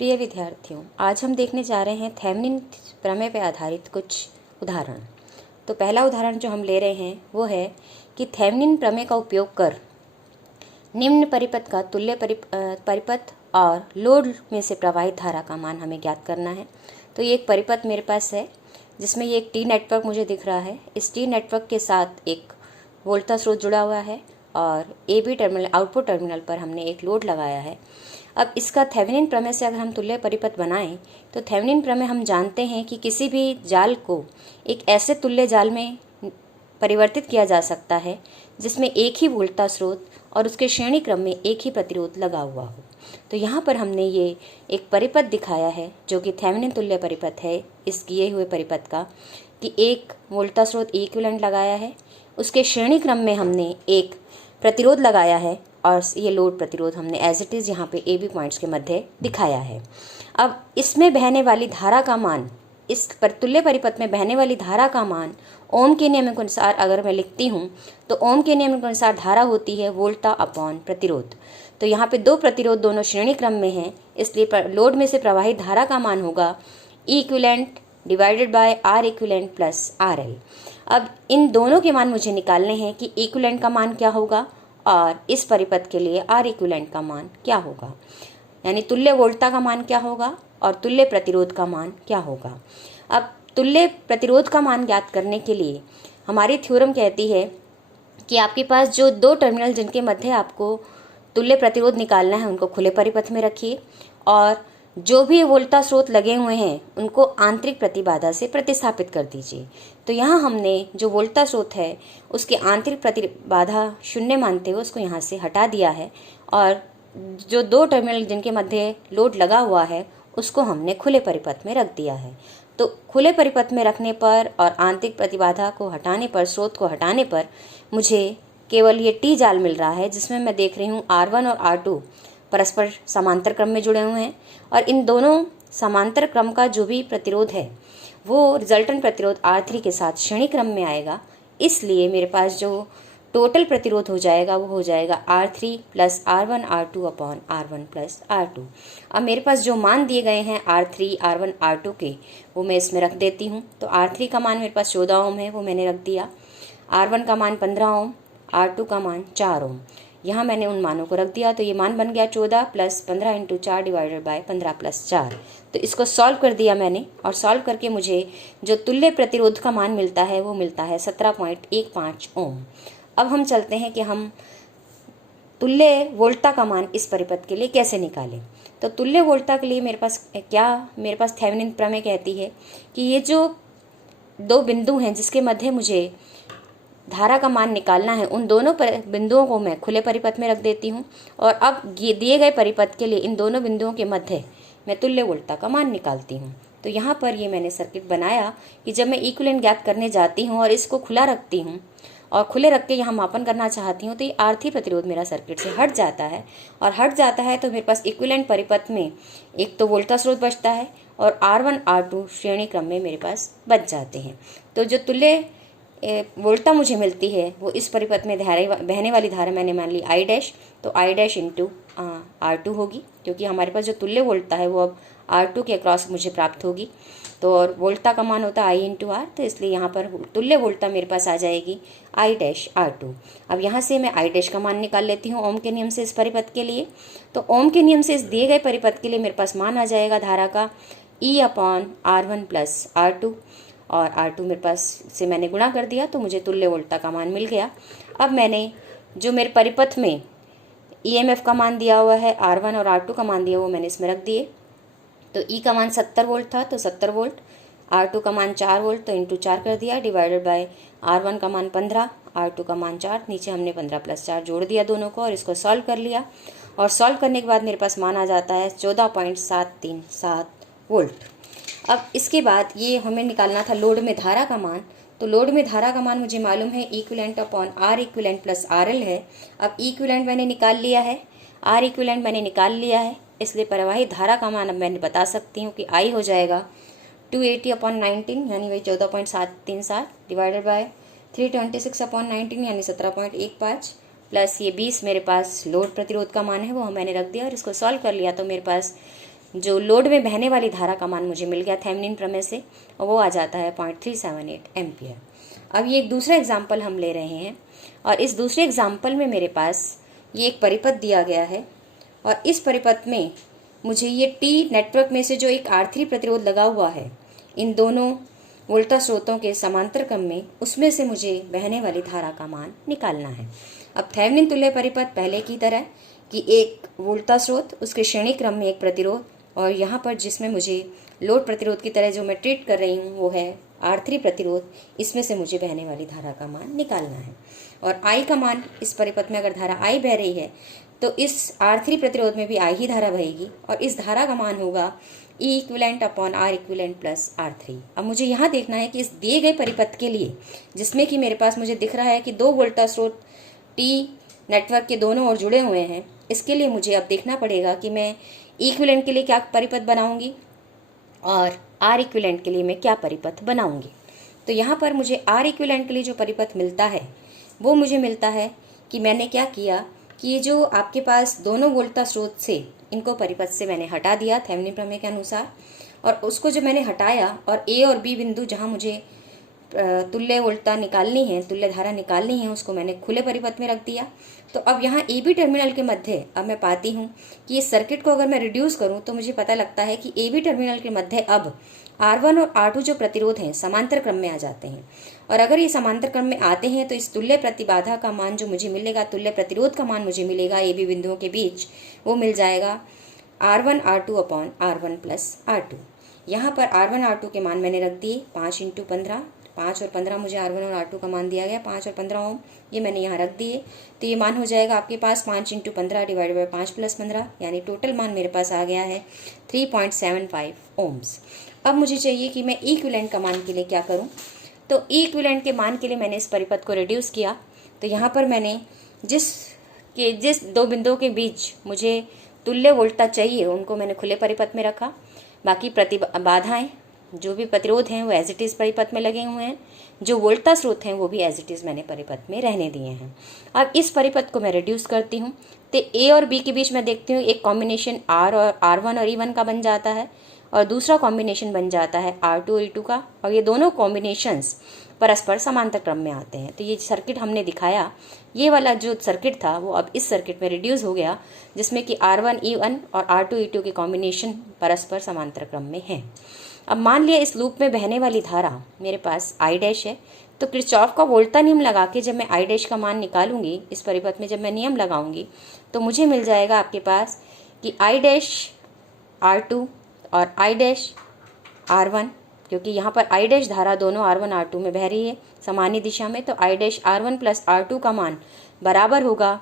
प्रिय विद्यार्थियों, आज हम देखने जा रहे हैं थेवेनिन प्रमेय पर आधारित कुछ उदाहरण। तो पहला उदाहरण जो हम ले रहे हैं वो है कि थेवेनिन प्रमेय का उपयोग कर निम्न परिपथ का तुल्य परिपथ और लोड में से प्रवाहित धारा का मान हमें ज्ञात करना है। तो ये एक परिपथ मेरे पास है जिसमें ये एक टी नेटवर्क मुझे दिख रहा है। इस टी नेटवर्क के साथ एक वोल्टेज स्रोत जुड़ा हुआ है और A B terminal output terminal पर हमने एक लोड लगाया है। अब इसका थेवेनिन प्रमेय से अगर हम तुल्य परिपथ बनाएं तो थेवेनिन प्रमेय हम जानते हैं कि किसी भी जाल को एक ऐसे तुल्य जाल में परिवर्तित किया जा सकता है जिसमें एक ही वोल्टेज स्रोत और उसके श्रेणी क्रम में एक ही प्रतिरोध लगा हुआ हो। तो यहाँ पर हमने ये एक परिपथ दिखाया है जो कि थेवेनिन तुल्य परिपथ है इस किए हुए परिपथ का, कि एक वोल्टेज स्रोत इक्विवेलेंट लगाया है, उसके श्रेणी क्रम में हमने एक प्रतिरोध लगाया है और ये लोड प्रतिरोध हमने एज इट इज़ यहाँ पे ए बी पॉइंट्स के मध्य दिखाया है। अब इसमें बहने वाली धारा का मान, इस तुल्य परिपथ में बहने वाली धारा का मान ओम के नियम के अनुसार अगर मैं लिखती हूँ तो ओम के नियम के अनुसार धारा होती है वोल्टा अपॉन प्रतिरोध। तो यहाँ पे दो प्रतिरोध दोनों श्रेणी क्रम में हैं, इसलिए लोड में से प्रवाहित धारा का मान होगा E equivalent divided by R equivalent plus R L. अब इन दोनों के मान मुझे निकालने हैं कि इक्विवेलेंट का मान क्या होगा और इस परिपथ के लिए आर इक्विवेलेंट का मान क्या होगा, यानी तुल्य वोल्टा का मान क्या होगा और तुल्य प्रतिरोध का मान क्या होगा। अब तुल्य प्रतिरोध का मान ज्ञात करने के लिए हमारी थ्योरम कहती है कि आपके पास जो दो टर्मिनल जिनके मध्य आपको तुल्य प्रतिरोध निकालना है उनको खुले परिपथ में रखिए और जो भी वोल्टेज स्रोत लगे हुए हैं उनको आंतरिक प्रतिबाधा से प्रतिस्थापित कर दीजिए। तो यहाँ हमने जो वोल्टेज स्रोत है उसके आंतरिक प्रतिबाधा शून्य मानते हुए उसको यहाँ से हटा दिया है और जो दो टर्मिनल जिनके मध्य लोड लगा हुआ है उसको हमने खुले परिपथ में रख दिया है। तो खुले परिपथ में रखने पर और आंतरिक प्रतिबाधा को हटाने पर, स्रोत को हटाने पर मुझे केवल ये टी जाल मिल रहा है जिसमें मैं देख रही हूँ R1 और R2 परस्पर समांतर क्रम में जुड़े हुए हैं और इन दोनों समांतर क्रम का जो भी प्रतिरोध है वो रिजल्टेंट प्रतिरोध R3 के साथ श्रेणी क्रम में आएगा। इसलिए मेरे पास जो टोटल प्रतिरोध हो जाएगा वो हो जाएगा R3 plus R1 R2 upon R1 plus R2। अब मेरे पास जो मान दिए गए हैं R3 R1 R2 के वो मैं इसमें रख देती हूँ। तो R3 का मान मेरे पास 14 ओम है, वो मैंने रख दिया। R1 का मान 15 ओम, R2 का मान 4 ओम, यहाँ मैंने उन मानों को रख दिया। तो ये मान बन गया 14 plus 15 into 4 divided by 15 plus 4। तो इसको सॉल्व कर दिया मैंने और सॉल्व करके मुझे जो तुल्य प्रतिरोध का मान मिलता है वो मिलता है 17.15 ओम। अब हम चलते हैं कि हम तुल्य वोल्टा का मान इस परिपथ के लिए कैसे निकालें। तो तुल्य वोल्टा के लिए मेरे पास थेवेनिन प्रमेय कहती है कि ये जो दो बिंदु हैं जिसके मध्य मुझे धारा का मान निकालना है उन दोनों बिंदुओं को मैं खुले परिपथ में रख देती हूँ और अब दिए गए परिपथ के लिए इन दोनों बिंदुओं के मध्य मैं तुल्य वोल्टा का मान निकालती हूँ। तो यहाँ पर ये मैंने सर्किट बनाया कि जब मैं इक्विवेलेंट ज्ञात करने जाती हूँ और इसको खुला रखती हूँ और खुले रख के यहाँ मापन करना चाहती हूँ तो ये R3 प्रतिरोध मेरा सर्किट से हट जाता है और हट जाता है तो मेरे पास इक्विवेलेंट परिपथ में एक तो वोल्टेज स्रोत बचता है और R1 R2 श्रेणी क्रम में मेरे पास बच जाते हैं। तो जो तुल्य वोल्टा मुझे मिलती है वो इस परिपथ में बहने वाली धारा मैंने मान ली I डैश, तो I डैश इंटू R2 होगी क्योंकि हमारे पास जो तुल्य वोल्टा है वो अब R2 के अक्रॉस मुझे प्राप्त होगी। तो और वोल्टा का मान होता है I इंटू R, तो इसलिए यहाँ पर तुल्य वोल्टा मेरे पास आ जाएगी I डैश R2। अब यहाँ से मैं I डैश का मान निकाल लेती हूँ ओम के नियम से इस परिपथ के लिए। तो ओम के नियम से इस दिए गए परिपथ के लिए मेरे पास मान आ जाएगा धारा का E upon R1 plus R2 और R2 मेरे पास से मैंने गुणा कर दिया तो मुझे तुल्य वोल्टा का मान मिल गया। अब मैंने जो मेरे परिपथ में EMF का मान दिया हुआ है R1 और R2 का मान दिया हुआ मैंने इसमें रख दिए। तो E का मान 70 वोल्ट था तो 70 वोल्ट, R2 का मान 4 वोल्ट तो इंटू 4 कर दिया डिवाइडेड बाय R1 का मान 15, R2 का मान 4, नीचे हमने 15 प्लस 4 जोड़ दिया दोनों को और इसको सॉल्व कर लिया और सॉल्व करने के बाद मेरे पास मान आ जाता है 14.737 वोल्ट। अब इसके बाद ये हमें निकालना था लोड में धारा का मान। तो लोड में धारा का मान मुझे मालूम है equivalent upon R equivalent plus R L है। अब इक्विवेलेंट मैंने निकाल लिया है, आर इक्विवेलेंट मैंने निकाल लिया है, इसलिए प्रवाहित धारा का मान अब मैं बता सकती हूँ कि आई हो जाएगा 280 अपॉन 19 यानी वही 14.737 डिवाइडेड बाय 326 अपॉन 19 यानी 17.15 प्लस ये 20 मेरे पास लोड प्रतिरोध का मान है वो मैंने रख दिया और इसको सॉल्व कर लिया तो मेरे पास जो लोड में बहने वाली धारा का मान मुझे मिल गया थेवेनिन प्रमेय से, और वो आ जाता है 0.378 एम्पियर। अब ये एक दूसरा एग्जाम्पल हम ले रहे हैं, और इस दूसरे एग्जाम्पल में मेरे पास ये एक परिपथ दिया गया है, और इस परिपथ में मुझे ये टी नेटवर्क में से जो एक R3 प्रतिरोध लगा हुआ है इन दोनों वोल्टेज स्रोतों के समांतर क्रम में, उसमें से मुझे बहने वाली धारा का मान निकालना है। अब थेवेनिन तुल्य परिपथ पहले की तरह कि एक वोल्टेज स्रोत, उसके श्रेणी क्रम में एक प्रतिरोध, और यहाँ पर जिसमें मुझे लोड प्रतिरोध की तरह जो मैं ट्रीट कर रही हूँ वो है R3 प्रतिरोध, इसमें से मुझे बहने वाली धारा का मान निकालना है। और I का मान, इस परिपथ में अगर धारा I बह रही है तो इस R3 प्रतिरोध में भी I ही धारा बहेगी, और इस धारा का मान होगा E equivalent upon R equivalent plus R3। अब मुझे यहाँ देखना है कि इस दिए गए परिपथ के लिए, जिसमें कि मेरे पास मुझे दिख रहा है कि दो वोल्टेज स्रोत T नेटवर्क के दोनों ओर जुड़े हुए हैं, इसके लिए मुझे अब देखना पड़ेगा कि मैं इक्विवेलेंट के लिए क्या परिपथ बनाऊंगी और R इक्विवेलेंट के लिए मैं क्या परिपथ बनाऊंगी। तो यहाँ पर मुझे R इक्विवेलेंट के लिए जो परिपथ मिलता है वो मुझे मिलता है कि मैंने क्या किया कि ये जो आपके पास दोनों वोल्टेज स्रोत से, इनको परिपथ से मैंने हटा दिया थेवेनिन प्रमेय के अनुसार, और उसको जब मैंने हटाया और A और B बिंदु जहाँ मुझे तुल्य वोल्टता निकालनी है, तुल्य धारा निकालनी है, उसको मैंने खुले परिपथ में रख दिया। तो अब यहाँ AB टर्मिनल के मध्य अब मैं पाती हूँ कि इस सर्किट को अगर मैं रिड्यूस करूँ तो मुझे पता लगता है कि AB टर्मिनल के मध्य अब R1 और R2 जो प्रतिरोध हैं समांतर क्रम में आ जाते हैं, और अगर ये समांतर क्रम में आते हैं तो इस तुल्य प्रतिबाधा का मान जो मुझे मिलेगा, तुल्य प्रतिरोध का मान मुझे मिलेगा AB बिंदुओं के बीच, वो मिल जाएगा R1 R2 upon R1 plus R2। यहाँ पर R1 R2 के मान मैंने रख दिए 5 × 15, 5 और 15 मुझे R1 और R2 का मान दिया गया, 5 और 15 ओम, ये मैंने यहाँ रख दिए। तो ये मान हो जाएगा आपके पास 5 × 15 डिवाइड बाई 5 प्लस 15, यानी टोटल मान मेरे पास आ गया है 3.75 ओम्स। अब मुझे चाहिए कि मैं इक्विवेलेंट का मान के लिए क्या करूँ। तो इक्विवेलेंट के मान के लिए मैंने इस परिपथ को रिड्यूस किया। तो यहाँ पर मैंने जिस दो बिंदुओं के बीच मुझे तुल्य वोल्टता चाहिए उनको मैंने खुले परिपथ में रखा, बाकी प्रतिबाधाएं जो भी प्रतिरोध हैं वो एज इट इज़ परिपथ में लगे हुए हैं, जो वोल्टेज स्रोत हैं वो भी एज इट इज़ मैंने परिपथ में रहने दिए हैं। अब इस परिपथ को मैं रिड्यूस करती हूँ तो A और B के बीच मैं देखती हूँ एक कॉम्बिनेशन R1 और E1 का बन जाता है, और दूसरा कॉम्बिनेशन बन जाता है R2 और E2 का, और ये दोनों कॉम्बिनेशंस परस्पर समांतर क्रम में आते हैं। तो ये सर्किट हमने दिखाया, ये वाला जो सर्किट था वो अब इस सर्किट में रिड्यूस हो गया, जिसमें कि R1 E1 और R2 E2 के कॉम्बिनेशन परस्पर समांतर क्रम में हैं। अब मान लिया इस लूप में बहने वाली धारा मेरे पास I डैश है, तो किरचॉफ का वोल्टता नियम लगा के जब मैं I डैश का मान निकालूंगी, इस परिपथ में जब मैं नियम लगाऊंगी तो मुझे मिल जाएगा आपके पास कि I डैश R2 और I डैश R1, क्योंकि यहाँ पर I डैश धारा दोनों R1 R2 में बह रही है समान्य दिशा में, तो I dash R1 plus R2 का मान बराबर होगा,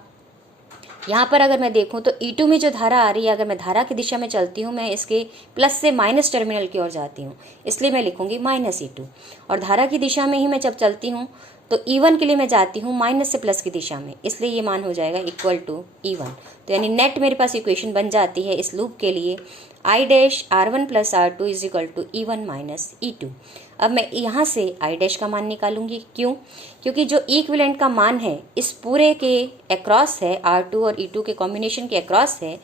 यहाँ पर अगर मैं देखूँ तो E2 में जो धारा आ रही है, अगर मैं धारा की दिशा में चलती हूँ मैं इसके प्लस से माइनस टर्मिनल की ओर जाती हूँ, इसलिए मैं लिखूँगी -E2, और धारा की दिशा में ही मैं जब चलती हूँ तो E1 के लिए मैं जाती हूँ माइनस से प्लस की दिशा में, इसलिए ये मान हो जाएगा इक्वल टू E1। तो यानी नेट मेरे पास इक्वेशन बन जाती है इस लूप के लिए I dash R1 plus R2 is equal to E1 minus E2। अब मैं यहाँ से I डैश का मान निकालूंगी, क्यों? क्योंकि जो इक्विवेलेंट का मान है इस पूरे के अक्रॉस है, R2 और E2 के कॉम्बिनेशन के अक्रॉस है,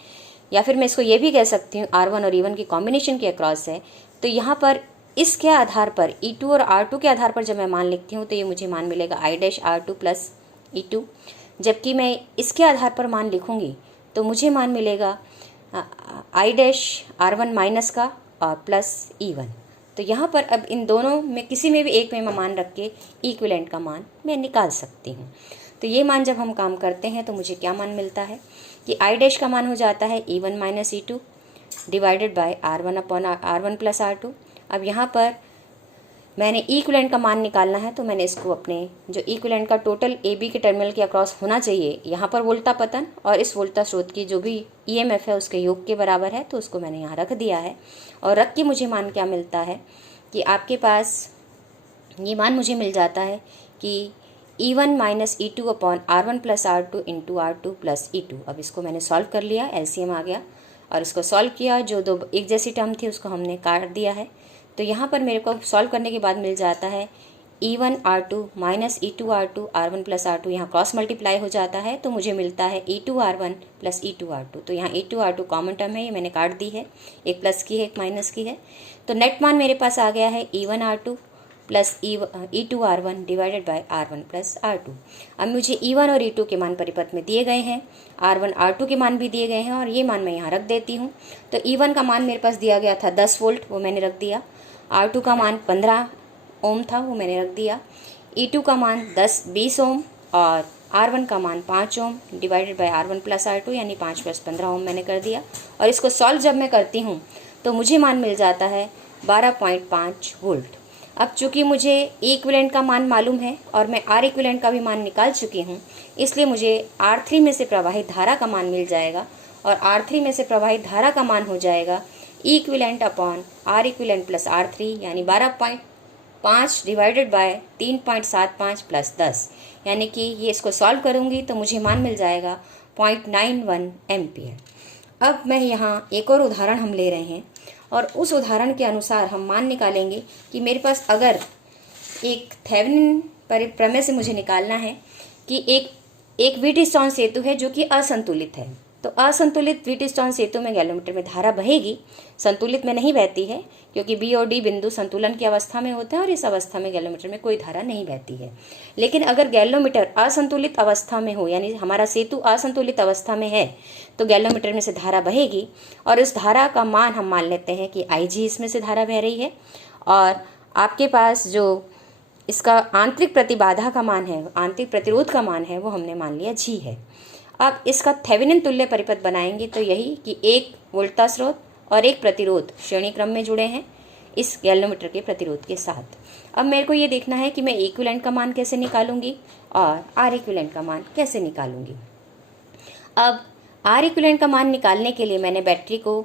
या फिर मैं इसको ये भी कह सकती हूँ R1 और E1 के कॉम्बिनेशन के अक्रॉस है। तो यहाँ पर इसके आधार पर E2 और R2 के आधार पर जब मैं मान लिखती हूँ तो ये मुझे मान मिलेगा I dash R2 plus E2, जबकि मैं इसके आधार पर मान लिखूँगी तो मुझे मान मिलेगा I डैश R1 माइनस का और प्लस E1। तो यहाँ पर अब इन दोनों में किसी में भी एक में मैं मान रख के इक्विवेलेंट का मान मैं निकाल सकती हूँ। तो ये मान जब हम काम करते हैं तो मुझे क्या मान मिलता है कि I डैश का मान हो जाता है E1 minus E2 divided by R1 upon R1 plus R2। अब यहाँ पर मैंने इक्विवेलेंट का मान निकालना है, तो मैंने इसको अपने जो इक्विवेलेंट का टोटल AB के टर्मिनल के अक्रॉस होना चाहिए, यहाँ पर वोल्टा पतन और इस वोल्टा स्रोत की जो भी EMF है उसके योग के बराबर है, तो उसको मैंने यहाँ रख दिया है। और रख के मुझे मान क्या मिलता है कि आपके पास ये मान मुझे मिल जाता है कि E1 minus E2 upon R1 plus R2 into R2 plus E2। अब इसको मैंने सॉल्व कर लिया, LCM आ गया, और इसको सॉल्व किया, जो दो एक जैसी टर्म थी उसको हमने काट दिया है। तो यहाँ पर मेरे को सॉल्व करने के बाद मिल जाता है E1R2 minus E2R2 R1 plus R2 यहाँ क्रॉस मल्टीप्लाई हो जाता है, तो मुझे मिलता है E2R1 प्लस E2R2। तो यहाँ E2R2 कॉमन टर्म है, ये मैंने काट दी है, एक प्लस की है एक माइनस की है। तो नेट मान मेरे पास आ गया है E1R2 plus E2R1 divided by R1 plus R2। अब मुझे E1 और E2 के मान परिपथ में दिए गए हैं, R1 R2 के मान भी दिए गए हैं, और ये मान मैं यहाँ रख देती हूँ। तो E1 का मान मेरे पास दिया गया था 10 वोल्ट, वो मैंने रख दिया। R2 का मान 15 ओम था, वो मैंने रख दिया। E2 का मान 20 ओम और R1 का मान 5 ओम divided by R1 plus R2 यानी 5 प्लस 15 ओम मैंने कर दिया। और इसको सॉल्व जब मैं करती हूँ तो मुझे मान मिल जाता है 12.5 वोल्ट। अब चूंकि मुझे E इक्विवेलेंट का मान मालूम है और मैं R इक्विवेलेंट का भी मान निकाल चुकी हूँ, इसलिए मुझे R3 में से प्रवाहित धारा का मान मिल जाएगा, और R3 में से प्रवाहित धारा का मान हो जाएगा E equivalent upon R equivalent plus R3 यानी 12.5 डिवाइडेड बाय 3.75 प्लस 10, यानी कि ये इसको सॉल्व करूँगी तो मुझे मान मिल जाएगा 0.91 एम्पियर। अब मैं यहाँ एक और उदाहरण हम ले रहे हैं, और उस उदाहरण के अनुसार हम मान निकालेंगे कि मेरे पास अगर एक थेवेनिन प्रमेय से मुझे निकालना है कि एक व्हीटस्टोन सेतु है जो कि असंतुलित है। तो असंतुलित व्हीटस्टोन सेतु में गैलोमीटर में धारा बहेगी, संतुलित में नहीं बहती है, क्योंकि बी और डी बिंदु संतुलन की अवस्था में होते हैं और इस अवस्था में गैलोमीटर में कोई धारा नहीं बहती है। लेकिन अगर गैलोमीटर असंतुलित अवस्था में हो, यानी हमारा सेतु असंतुलित अवस्था में है, तो गैलोमीटर में से धारा बहेगी, और उस धारा का मान हम मान लेते हैं कि IG इसमें से धारा बह रही है, और आपके पास जो इसका आंतरिक प्रतिबाधा का मान है, आंतरिक प्रतिरोध का मान है, वो हमने मान लिया G है। अब इसका थेवेनिन तुल्य परिपथ बनाएंगे तो यही कि एक वोल्टता स्रोत और एक प्रतिरोध श्रेणी क्रम में जुड़े हैं इस गैलोमीटर के प्रतिरोध के साथ। अब मेरे को ये देखना है कि मैं इक्विवेलेंट का मान कैसे निकालूंगी और R इक्विवेलेंट का मान कैसे निकालूंगी। अब R इक्विवेलेंट का मान निकालने के लिए मैंने बैटरी को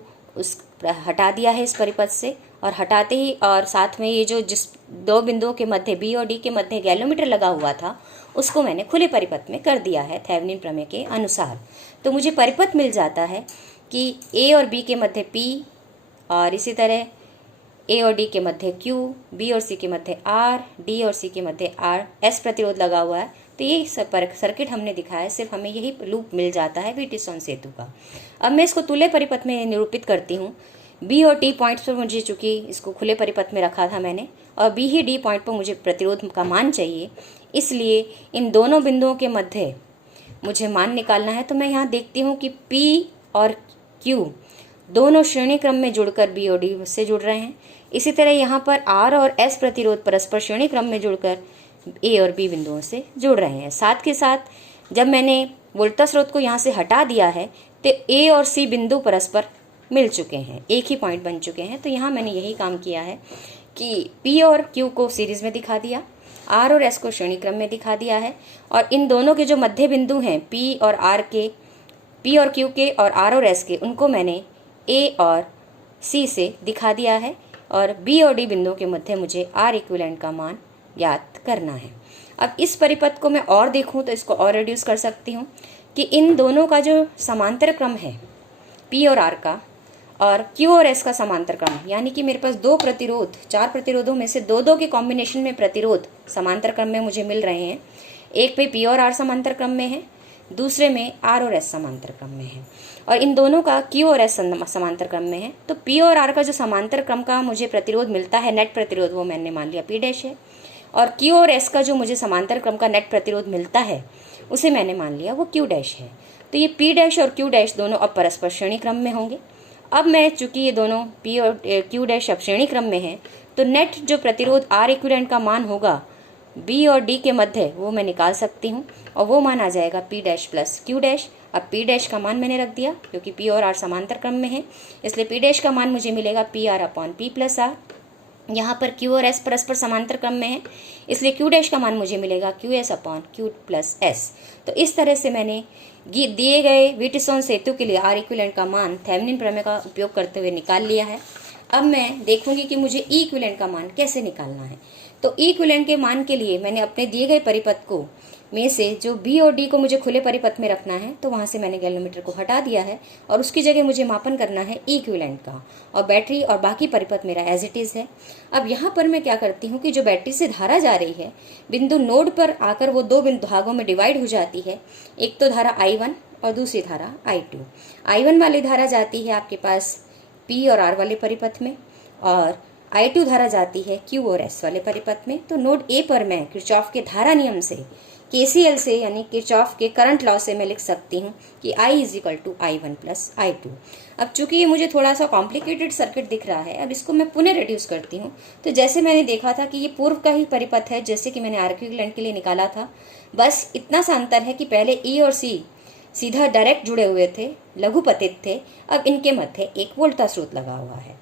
हटा दिया है इस परिपथ से, और हटाते ही और साथ में ये जो जिस दो बिंदुओं के मध्य B और D के मध्य गैलोमीटर लगा हुआ था उसको मैंने खुले परिपथ में कर दिया है थेवेनिन प्रमेय के अनुसार। तो मुझे परिपथ मिल जाता है कि A और B के मध्य P, और इसी तरह A और D के मध्य Q, B और C के मध्य R, D और C के मध्य R, S प्रतिरोध लगा हुआ है। तो ये सर्किट हमने दिखाया है, सिर्फ हमें यही लूप मिल जाता है व्हीटस्टोन सेतु का। अब मैं इसको तुल्य परिपथ में निरूपित करती हूँ। B और T पॉइंट्स पर मुझे, चूंकि इसको खुले परिपथ में रखा था मैंने, और B ही D पॉइंट पर मुझे प्रतिरोध का मान चाहिए, इसलिए इन दोनों बिंदुओं के मध्य मुझे मान निकालना है। तो मैं यहाँ देखती हूँ कि P और Q दोनों श्रेणी क्रम में जुड़कर B और D से जुड़ रहे हैं। इसी तरह यहाँ पर R और S प्रतिरोध परस्पर श्रेणी क्रम में जुड़कर A और B बिंदुओं से जुड़ रहे हैं। साथ के साथ जब मैंने वोल्टता स्रोत को यहाँ से हटा दिया है तो A और C बिंदु परस्पर मिल चुके हैं, एक ही पॉइंट बन चुके हैं। तो यहाँ मैंने यही काम किया है कि P और Q को सीरीज में दिखा दिया, R और S को श्रेणी क्रम में दिखा दिया है, और इन दोनों के जो मध्य बिंदु हैं P और Q के और R और S के, उनको मैंने A और C से दिखा दिया है, और B और D बिंदुओं के मध्य मुझे R इक्विवेलेंट का मान ज्ञात करना है। अब इस परिपथ को मैं और देखूं तो इसको और रिड्यूस कर सकती हूँ कि इन दोनों का जो समांतर क्रम है P और R का, और Q और S का समांतर क्रम, यानी कि मेरे पास दो प्रतिरोध, 4 प्रतिरोधों में से दो के कॉम्बिनेशन में प्रतिरोध समांतर क्रम में मुझे मिल रहे हैं। एक पे P और R समांतर क्रम में है, दूसरे में R और S समांतर क्रम में है, और इन दोनों का Q और S समांतर क्रम में है। तो P और R का जो समांतर क्रम का मुझे प्रतिरोध मिलता है, नेट प्रतिरोध, वो मैंने मान लिया P डैश है, और Q और S का जो मुझे समांतर क्रम का नेट प्रतिरोध मिलता है उसे मैंने मान लिया वो Q डैश है। तो ये P डैश और Q डैश दोनों अब परस्पर श्रेणी क्रम में होंगे। अब मैं, चूंकि ये दोनों P और Q डैश अब श्रेणी क्रम में हैं, तो नेट जो प्रतिरोध R इक्विवेलेंट का मान होगा B और D के मध्य, वो मैं निकाल सकती हूँ, और वो मान आ जाएगा P dash plus Q dash. अब P डैश का मान मैंने रख दिया, क्योंकि P और R समांतर क्रम में है, इसलिए P डैश का मान मुझे मिलेगा PR upon P plus R। यहाँ पर Q और S परस्पर समांतर क्रम में है, इसलिए Q डैश का मान मुझे मिलेगा QS upon Q plus S। तो इस तरह से मैंने दिए गए व्हीटस्टोन सेतु के लिए R इक्विवेलेंट का मान थेवेनिन प्रमेय का उपयोग करते हुए निकाल लिया है। अब मैं देखूंगी कि मुझे E इक्विवेलेंट का मान कैसे निकालना है। तो E इक्विवेलेंट के मान के लिए मैंने अपने दिए गए परिपथ को में से जो बी और डी को मुझे खुले परिपथ में रखना है, तो वहाँ से मैंने गैल्वेनोमीटर को हटा दिया है और उसकी जगह मुझे मापन करना है ई इक्विवेलेंट का, और बैटरी और बाकी परिपथ मेरा एज इट इज़ है। अब यहाँ पर मैं क्या करती हूँ कि जो बैटरी से धारा जा रही है, बिंदु नोड पर आकर वो दो बिंदु भागों में डिवाइड हो जाती है। एक तो धारा I1 और दूसरी धारा I2। I1 वाली धारा जाती है आपके पास P और R वाले परिपथ में, और I2 धारा जाती है Q और S वाले परिपथ में। तो नोड A पर मैं किरचॉफ के धारा नियम से, KCL से यानी किरचॉफ के करंट लॉ से मैं लिख सकती हूँ कि I = I1 + I2। अब चूंकि ये मुझे थोड़ा सा कॉम्प्लिकेटेड सर्किट दिख रहा है, अब इसको मैं पुनः रिड्यूस करती हूँ। तो जैसे मैंने देखा था कि ये पूर्व का ही परिपथ है, जैसे कि मैंने आर इक्विवेलेंट के लिए निकाला था, बस इतना सा अंतर है कि पहले E और C सीधा डायरेक्ट जुड़े हुए थे, लघुपतित थे, अब इनके मध्य एक वोल्टा स्रोत लगा हुआ है।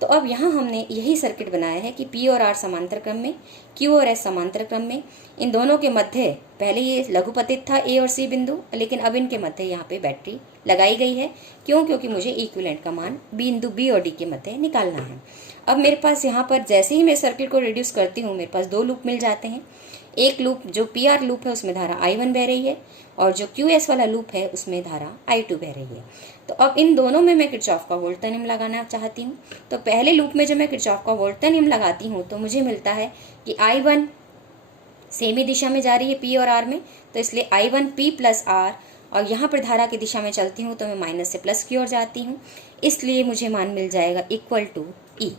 तो अब यहाँ हमने यही सर्किट बनाया है कि P और R समांतर क्रम में, Q और S समांतर क्रम में, इन दोनों के मध्य पहले ये लघुपतित था A और C बिंदु, लेकिन अब इनके मध्य यहाँ पे बैटरी लगाई गई है। क्यों? क्योंकि मुझे इक्विवेलेंट का मान बिंदु B और D के मध्य निकालना है। अब मेरे पास यहाँ पर जैसे ही मैं सर्किट को रिड्यूस करती हूँ, मेरे पास दो लूप मिल जाते हैं। एक लूप जो PR लूप है उसमें धारा I1 बह रही है, और जो QS वाला लूप है उसमें धारा I2 बह रही है। तो अब इन दोनों में मैं किरचॉफ का वोल्टा नियम लगाना चाहती हूँ। तो पहले लूप में जब मैं किरचॉफ का वोल्टा नियम लगाती हूँ तो मुझे मिलता है कि I1 सेम ही दिशा में जा रही है P और R में, तो इसलिए I1 P + R, और यहाँ पर धारा की दिशा में चलती हूँ तो मैं माइनस से प्लस की ओर जाती हूँ, इसलिए मुझे मान मिल जाएगा = E।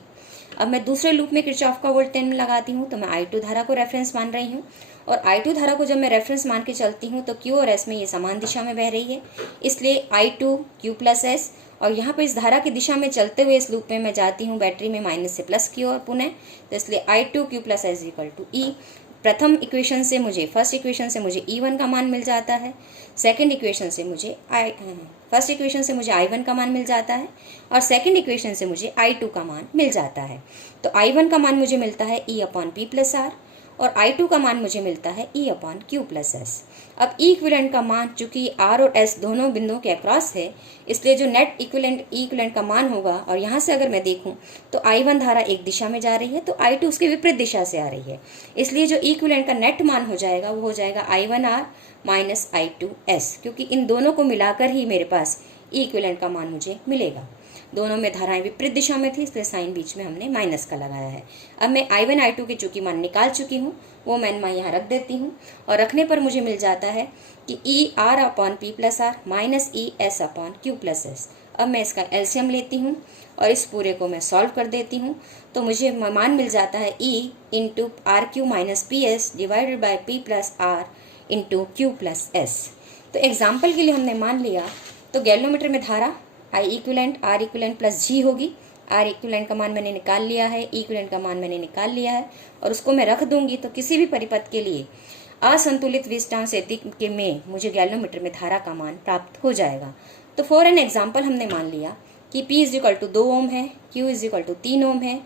अब मैं दूसरे लूप में किरचॉफ का वोल्टा नियम लगाती हूँ, तो मैं I2 धारा को रेफरेंस मान रही हूँ, और I2 धारा को जब मैं रेफरेंस मान के चलती हूँ तो Q और S में ये समान दिशा में बह रही है, इसलिए I2 Q + S। और यहाँ पर इस धारा की दिशा में चलते हुए इस लूप में मैं जाती हूँ बैटरी में माइनस से प्लस की ओर पुनः, तो इसलिए I2 Q + S = E। प्रथम इक्वेशन से मुझे, फर्स्ट इक्वेशन से मुझे E1 का मान मिल जाता है, सेकंड इक्वेशन से मुझे फर्स्ट इक्वेशन से मुझे I1 का मान मिल जाता है, और सेकंड इक्वेशन से मुझे I2 का मान मिल जाता है। तो I1 का मान मुझे मिलता है E/P + R, और I2 का मान मुझे मिलता है E/Q + S। अब ई इक्विवेलेंट का मान चूंकि R और S दोनों बिंदुओं के अक्रॉस है, इसलिए जो नेट इक्विवेलेंट का मान होगा, और यहाँ से अगर मैं देखूँ तो I1 धारा एक दिशा में जा रही है, तो I2 उसके विपरीत दिशा से आ रही है, इसलिए जो इक्विवेलेंट का नेट मान हो जाएगा वो हो जाएगा I1R - I2S, क्योंकि इन दोनों को मिलाकर ही मेरे पास इक्विवेलेंट का मान मुझे मिलेगा। दोनों में धाराएं विपरीत दिशा में थी, इसलिए साइन बीच में हमने माइनस का लगाया है। अब मैं I1 I2 के चूंकि मान निकाल चुकी हूँ, वो मैं यहाँ रख देती हूँ, और रखने पर मुझे मिल जाता है कि ER/P + R - ES/Q + S। अब मैं इसका एलसीएम लेती हूँ और इस पूरे को मैं सॉल्व कर देती हूँ, तो मुझे मान मिल जाता है E × RQ - PS / P + R × Q + S। तो एग्जाम्पल के लिए हमने मान लिया, तो गैल्वेनोमीटर में धारा I equivalent R equivalent + G होगी। R इक्विवेलेंट का मान मैंने निकाल लिया है, E इक्विवेलेंट का मान मैंने निकाल लिया है, और उसको मैं रख दूंगी, तो किसी भी परिपथ के लिए असंतुलित विस्थापन से अधिक के में मुझे गैल्वेनोमीटर में धारा का मान प्राप्त हो जाएगा। तो फॉर एन एग्जाम्पल हमने मान लिया कि P = 2 ओम है, Q = 3 ओम है,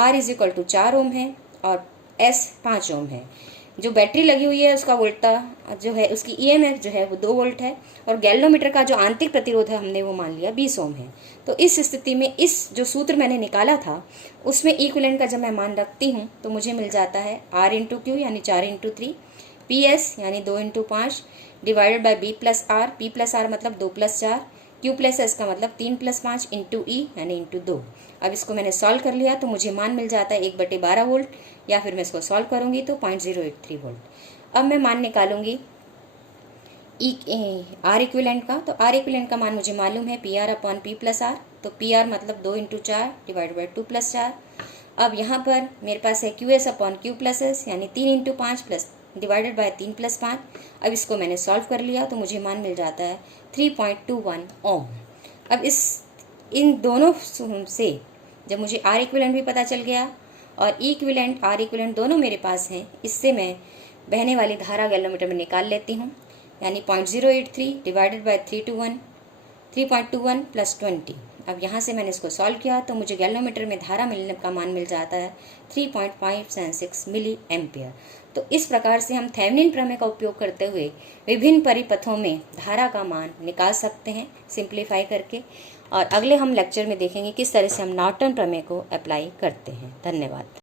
R = 4 ओम है, और S 5 ओम है। जो बैटरी लगी हुई है उसका वोल्टा जो है, उसकी EMF जो है वो 2 वोल्ट है, और गैल्वेनोमीटर का जो आंतरिक प्रतिरोध है हमने वो मान लिया 20 ओम है। तो इस स्थिति में इस जो सूत्र मैंने निकाला था उसमें इक्विवेलेंट का जब मैं मान रखती हूँ तो मुझे मिल जाता है R × Q यानी 4 × 3, PS यानी 2 × 5 / B + R, P + R मतलब 2 + 4, Q + S का मतलब 3 + 5 × E यानी × 2। अब इसको मैंने सॉल्व कर लिया, तो मुझे मान मिल जाता है 1/12 वोल्ट, या फिर मैं इसको सॉल्व करूंगी तो 0.083 वोल्ट। अब मैं मान निकालूंगी R इक्विवेलेंट का, तो R इक्विवेलेंट का मान मुझे मालूम है PR/P + R, तो PR मतलब 2 × 4 / 2 + 4। अब यहाँ पर मेरे पास है QS/Q + S यानी 3 × 5 / 3 + 5। अब इसको मैंने सॉल्व कर लिया, तो मुझे मान मिल जाता है 3.21 ओम। अब इन दोनों से जब मुझे R इक्विवेलेंट भी पता चल गया और E इक्विवेलेंट R इक्विवेलेंट दोनों मेरे पास हैं, इससे मैं बहने वाली धारा गैल्वेनोमीटर में निकाल लेती हूँ, यानी 0.083 / 3.21 + 20। अब यहाँ से मैंने इसको सॉल्व किया, तो मुझे गैल्वेनोमीटर में धारा मिलने का मान मिल जाता है 3.576 मिली एम्पियर। तो इस प्रकार से हम थेवेनिन प्रमेय का उपयोग करते हुए विभिन्न परिपथों में धारा का मान निकाल सकते हैं सिंप्लीफाई करके। और अगले हम लेक्चर में देखेंगे किस तरह से हम नॉर्टन प्रमेय को अप्लाई करते हैं। धन्यवाद।